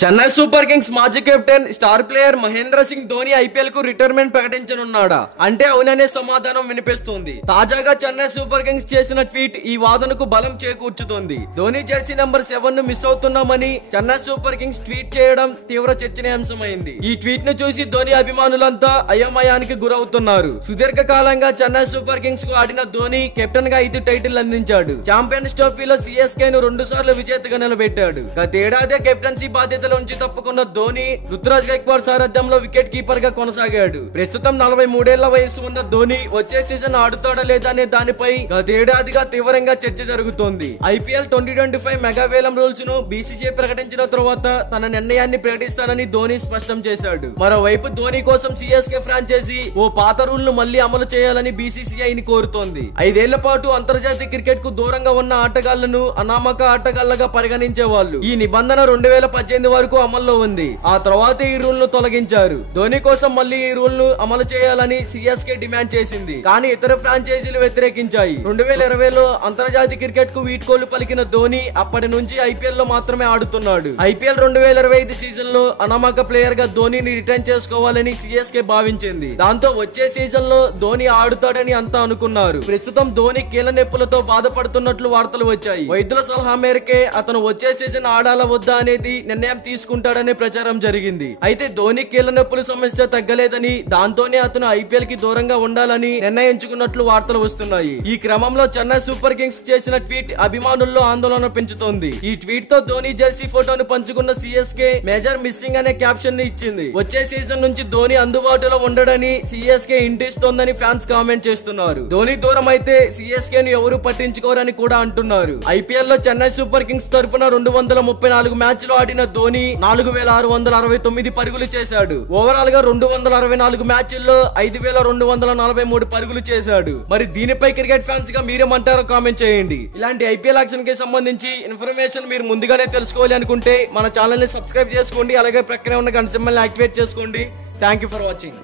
Chennai Super Kings మాజీ captain star player Mahendra Singh Dhoni IPL కు retirement ప్రకటించనున్నాడా అంటే అవుననే సమాధానం వినిపిస్తుంది. తాజాగా చెన్నై సూపర్ కింగ్స్ చేసిన ట్వీట్ ఈ వాదనకు బలం చేకూర్చుతోంది. ధోని జెర్సీ నంబర్ 7 ను మిస్ అవుతున్నామని చెన్నై సూపర్ కింగ్స్ ట్వీట్ చేయడం తీవ్ర చర్చనీయాంశమైంది. ఈ ట్వీట్ ను చూసి ధోని అభిమానులంతా అయోమయానికి గురవుతున్నారు. సుదీర్ఘకాలంగా చెన్నై సూపర్ కింగ్స్ కు ఆడిన ధోని కెప్టెన్ గా 5 టైటిల్ అందించాడు. ఛాంపియన్స్ ట్రోఫీలో సిఎస్కే ను 2 సార్లు విజేతగా నిలబెట్టాడు. గతేడాదే కెప్టెన్సీ బాధ్యతలు నుంచి తప్పుకున్న ధోని రుతురాజ్ గైక్వాడ్ సారథ్యంలో వికెట్ కీపర్ గా కొనసాగాడు. ప్రస్తుతం 43 ఏళ్ల వయసు ఉన్న ధోని వచ్చే సీజన్ ఆడుతాడా లేదా అనే దానిపై గతేడాదిగా తీవ్రంగా చర్చ జరుగుతోంది. ఐపీఎల్ 2025 మెగా వేలం రూల్స్ ను బీసీసీఐ ప్రకటించిన తర్వాత తన నిర్ణయాన్ని ప్రకటిస్తానని ధోని స్పష్టం చేశాడు. మరోవైపు ధోని కోసం సిఎస్కే ఫ్రాంచైజీ ఓ పాత రూల్ ను మళ్లీ అమలు చేయాలని బీసీసీఐ ని కోరుతోంది. 5 ఏళ్ల పాటు అంతర్జాతీయ క్రికెట్ కు దూరంగా ఉన్న ఆటగాళ్లను అనామక ఆటగాళ్లుగా పరిగణించేవాళ్లు. ఈ నిబంధన 2018 వరకు అమల్లో ఉంది. ఆ తర్వాత ఈ రూల్ ను తొలగించారు. ధోని కోసం మళ్లీ ఈ రూల్ ను అమలు చేయాలని సిఎస్కే డిమాండ్ చేసింది. కానీ ఇతర ఫ్రాంచైజీలు వ్యతిరేకించాయి. 2020లో అంతర్జాతీయ క్రికెట్ కు వీడ్కోలు పలికిన ధోని అప్పటి నుంచి ఐపీఎల్ లో మాత్రమే ఆడుతున్నాడు. ఐపీఎల్ 2025 సీజన్ లో అనామక ప్లేయర్ గా ధోనిని రిటైన్ చేసుకోవాలని సిఎస్కే భావించింది. దాంతో వచ్చే సీజన్ లో ధోని ఆడుతాడని అంతా అనుకున్నారు. ప్రస్తుతం ధోని కీళ్ల నొప్పులతో బాధపడుతున్నట్లు వార్తలు వచ్చాయి. వైద్యుల సలహా మేరకే అతను వచ్చే సీజన్ ఆడాలా వద్దా అనేది నిర్ణయం తీసుకుంటాడనే ప్రచారం జరిగింది. అయితే ధోని కీళ్ల నొప్పుల సమస్య తగ్గలేదని, దాంతోనే అతను ఐపీఎల్ కి దూరంగా ఉండాలని నిర్ణయించుకున్నట్లు వార్తలు వస్తున్నాయి. ఈ క్రమంలో చెన్నై సూపర్ కింగ్స్ చేసిన ట్వీట్ అభిమానుల్లో ఆందోళన పెంచుతోంది. ఈ ట్వీట్ తో ధోని జెర్సీ ఫోటోను పంచుకున్న సిఎస్కే మేజర్ మిస్సింగ్ అనే క్యాప్షన్ ని ఇచ్చింది. వచ్చే సీజన్ నుంచి ధోని అందుబాటులో ఉండడని సిఎస్కే ఇంటిస్తోందని ఫ్యాన్స్ కామెంట్ చేస్తున్నారు. ధోని దూరం అయితే సిఎస్కే ను ఎవరు పట్టించుకోరని కూడా అంటున్నారు. ఐపీఎల్ లో చెన్నై సూపర్ కింగ్స్ తరపున 234 మ్యాచ్లు ఆడిన ధోని 4669 పరుగులు చేశాడు. ఓవరాల్ గా 264 మ్యాచ్ల్లో 5243 పరుగులు చేశాడు. మరి దీనిపై క్రికెట్ ఫ్యాన్స్ గా మీరేమంటారో కామెంట్ చేయండి. ఇలాంటి ఐపీఎల్ యాక్షన్ కి సంబంధించి ఇన్ఫర్మేషన్ మీరు ముందుగానే తెలుసుకోవాలి అనుకుంటే మన ఛానల్ ని సబ్స్క్రైబ్ చేసుకోండి. అలాగే ప్రక్కనే ఉన్న గంట సింబల్ ని యాక్టివేట్ చేసుకోండి. Thank you for watching.